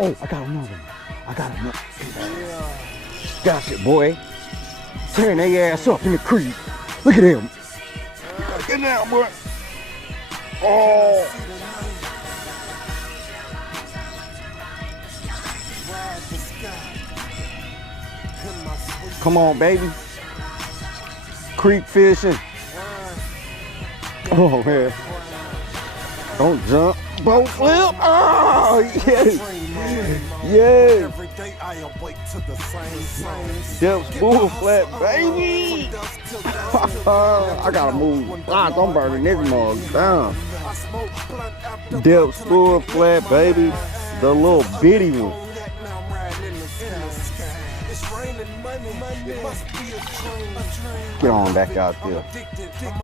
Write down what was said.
Oh, I got another one. I got another. Gotcha, boy. Tearing their ass up in the creek. Look at him. Look at that, boy. Oh. Come on, baby. Creek fishing. Oh, man. Don't jump. Boat flip. Oh, yes. Yes. Depths bull flat, baby. I gotta move. I'm burning this mug down. Depths bull flat, baby. The little bitty one. Get on back out there.